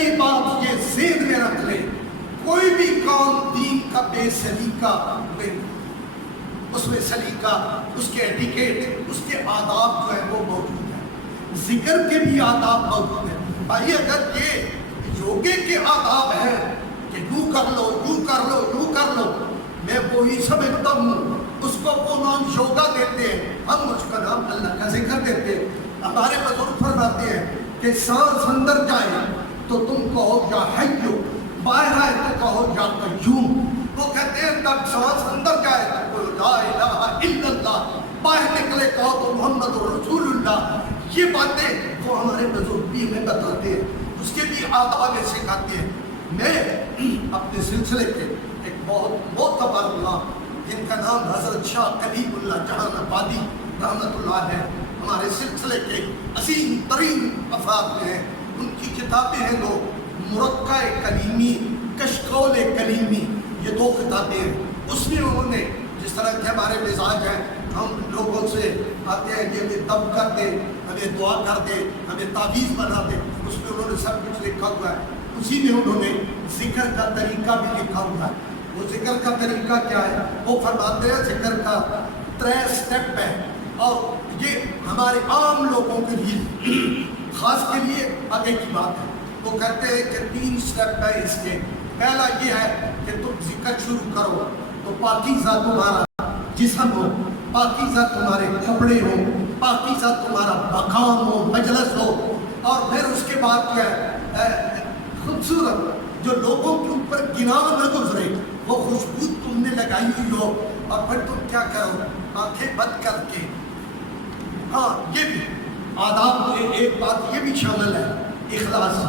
پہلی بات یہ ذہن میں رکھ لیں، کوئی بھی کام دین کا بے سلیقہ نہیں، اس میں سلیقہ، اس کے ایٹیکیٹ، اس کے آداب جو ہے وہ موجود ہے، ذکر کے بھی آداب موجود ہیں۔ بھائی اگر یہ یوگے کے آداب ہیں کہ یوں کر لو، یوں کر لو، یوں کر لو، میں وہی سمجھتا ہوں اس کو وہ نام یوگا دیتے ہیں، ہم اس کا نام اللہ کا ذکر دیتے ہیں۔ ہمارے بزرگ فرماتے ہیں کہ سانس اندر جائے تو تم کہو یا حیو، باہر آئے تو کہو یا قیوم۔ وہ کہتے ہیں تب سانس اندر جائے تو کہو لا الہ الا اللہ، باہر نکلے کہو تو محمد رسول اللہ۔ یہ باتیں وہ ہمارے بزرگ بھی ہمیں بتاتے ہیں، اس کے بھی آداب سکھاتے ہیں۔ میں اپنے سلسلے کے ایک بہت معتبر اللہ جن کا نام حضرت شاہ کلیم اللہ جہان آبادی رحمۃ اللہ ہے، ہمارے سلسلے کے عظیم ترین افراد میں ہیں، ان کی کتابیں ہیں دو، مرقع کلیمی، کشکول کلیمی، یہ دو کتابیں ہیں۔ اس میں انہوں نے جس طرح کے ہمارے مزاج ہیں، ہم لوگوں سے آتے ہیں کہ ہمیں دم کر دے، ہمیں دعا کر دے، ہمیں تعویذ بنا دے، اس میں انہوں نے سب کچھ لکھا ہوا ہے۔ اسی میں انہوں نے ذکر کا طریقہ بھی لکھا ہوا ہے۔ وہ ذکر کا طریقہ کیا ہے؟ وہ فرماتے ہیں ذکر کا 3 سٹیپ ہے، اور یہ ہمارے عام لوگوں کے لیے، خاص کے لیے آگے کی بات ہے۔ وہ کہتے ہیں کہ 3 سٹیپ ہے اس کے۔ پہلا یہ ہے کہ تم ذکر شروع کرو تو پاکیزہ تمہارا جسم ہو، پاکیزہ تمہارے کپڑے ہو، پاکیزہ تمہارا مقام ہو، مجلس ہو، اور پھر اس کے بعد کیا ہے، خوبصورت جو لوگوں کے اوپر گناہ نہ گزرے وہ خوشبو تم نے لگائی ہوئی ہو، اور پھر تم کیا کرو، آنکھیں بند کر کے۔ ہاں یہ بھی آداب میں ایک بات یہ بھی شامل ہے، اخلاص۔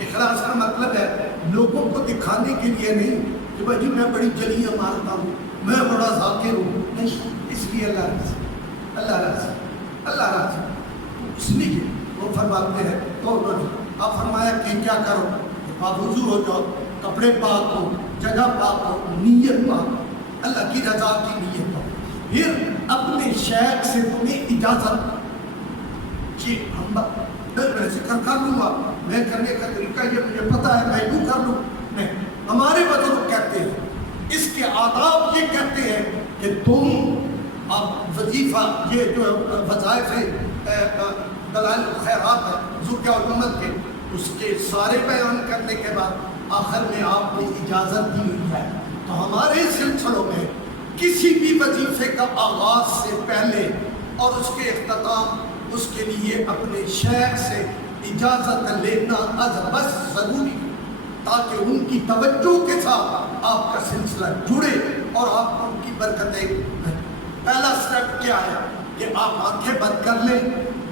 اخلاص کا مطلب ہے لوگوں کو دکھانے کے لیے نہیں کہ بھائی جی میں بڑی جلیاں مارتا ہوں، میں بڑا ذاکر ہوں، نہیں، اس لیے اللہ راضی، اللہ راضی، اللہ راضی، اس لیے وہ فرماتے ہیں۔ تو انہوں نے آپ فرمایا کہ کیا کرو، آپ وضو ہو جاؤ، کپڑے پاک ہو، جگہ پاک ہو، نیت پاک ہو، اللہ کی رضا کی نیت ہو، پھر اپنے شیخ سے تمہیں اجازت کہ میں ذکر کر لوں گا، میں کرنے کا طریقہ یہ مجھے پتا ہے، میں یوں کر لوں، نہیں۔ ہمارے بزرگ کہتے ہیں، اس کے آداب یہ کہتے ہیں کہ تم اب وظیفہ، یہ جو وظائف دلائل الخیرات ہے حضور کے امت کے، اس کے سارے بیان کرنے کے بعد آخر میں آپ نے اجازت دی ہوئی ہے۔ تو ہمارے سلسلوں میں کسی بھی وظیفے کا آغاز سے پہلے اور اس کے اختتام، اس کے لیے اپنے شیخ سے اجازت لینا بس ضروری ہے، تاکہ ان کی توجہ کے ساتھ آپ کا سلسلہ جڑے اور آپ ان کی برکتیں۔ پہلا سٹیپ کیا ہے کہ آپ آنکھیں بند کر لیں،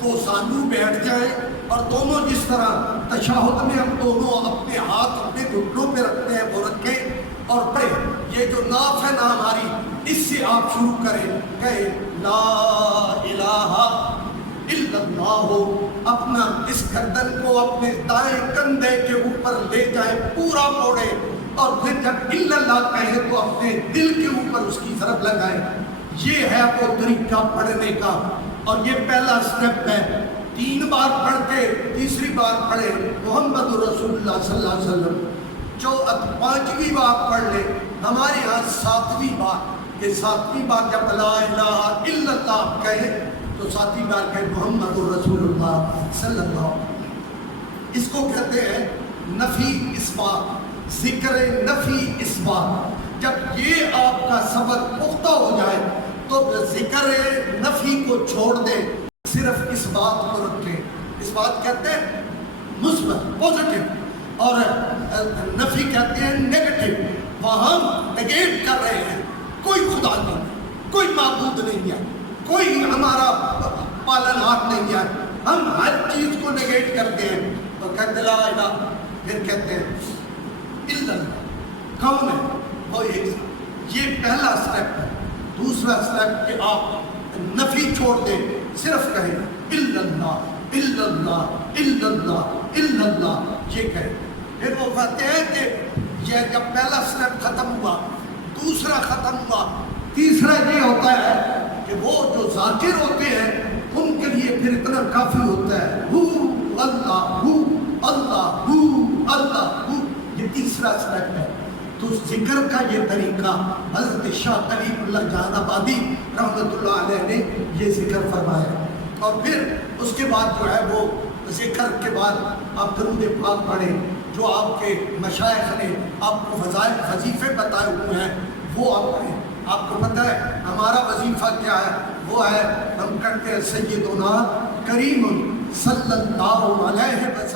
2 زانو بیٹھ جائیں، اور دونوں جس طرح تشہد میں ہم دونوں اپنے ہاتھ اپنے گھٹنوں پہ رکھتے ہیں وہ رکھیں، اور پھر یہ جو ناف ہے نا ہماری، اس سے آپ شروع کریں، کہیں لا الہ الا اللہ ہو، اپنا اس گردن کو اپنے دائیں کندھے کے اوپر لے جائیں، پورا موڑیں، اور پھر جب الا اللہ کہیں تو اپنے دل کے اوپر اس کی ضرب لگائیں۔ یہ ہے وہ طریقہ پڑھنے کا، اور یہ پہلا سٹیپ ہے۔ 3 بار پڑھ کے تیسری بار پڑھے محمد رسول اللہ صلی اللہ علیہ وسلم، 5ویں بار پڑھ لے، ہمارے ہاں 7ویں بار، کہ 7ویں بار جب لا الہ الا اللہ کہے تو 7ویں بار کہے محمد رسول اللہ صلی اللہ علیہ وسلم۔ اس کو کہتے ہیں نفی اثبات، ذکر نفی اثبات۔ جب یہ آپ کا سبق پختہ ہو جائے تو ذکر نفی کو چھوڑ دیں، صرف اس بات کو رکھیں۔ اس بات کہتے ہیں مثبت، پازیٹیو، اور نفی کہتے ہیں نیگیٹو۔ وہاں ہم نیگیٹ کر رہے ہیں، کوئی خدا نہیں، کوئی معبود نہیں ہے، کوئی ہمارا پالن ہاتھ نہیں ہے، ہم ہر چیز کو نیگیٹ کرتے ہیں، تو کہتے لا الہ، پھر کہتے ہیں الا اللہ۔ کون ہے وہ؟ ایک۔ یہ پہلا سٹیپ ہے۔ دوسرا سٹیپ کہ آپ نفی چھوڑ دیں، صرف کہیں الا اللہ، الا اللہ، الا اللہ، الا اللہ، یہ کہیں۔ پھر وہ کہتے ہیں کہ یہ جب پہلا سٹیپ ختم ہوا، دوسرا ختم ہوا، تیسرا یہ ہوتا ہے کہ وہ جو ذاکر ہوتے ہیں ان کے لیے پھر اتنا کافی ہوتا ہے، ہو اللہ، ہو اللہ، ہو اللہ۔ یہ تیسرا سٹیپ ہے۔ تو ذکر کا یہ طریقہ حضرت شاہ کلیم اللہ جہان آبادی رحمۃ اللہ علیہ نے یہ ذکر فرمایا۔ اور پھر اس کے بعد جو ہے وہ ذکر کے بعد آپ درود پاک پڑھیں، جو آپ کے مشائخ نے آپ کو وظیفے بتائے ہوئے ہیں وہ آپ پڑھیں۔ آپ کو پتہ ہے ہمارا وظیفہ کیا ہے؟ وہ ہے ہم کرتے ہیں سیدنا کریم صلی اللہ علیہ وسلم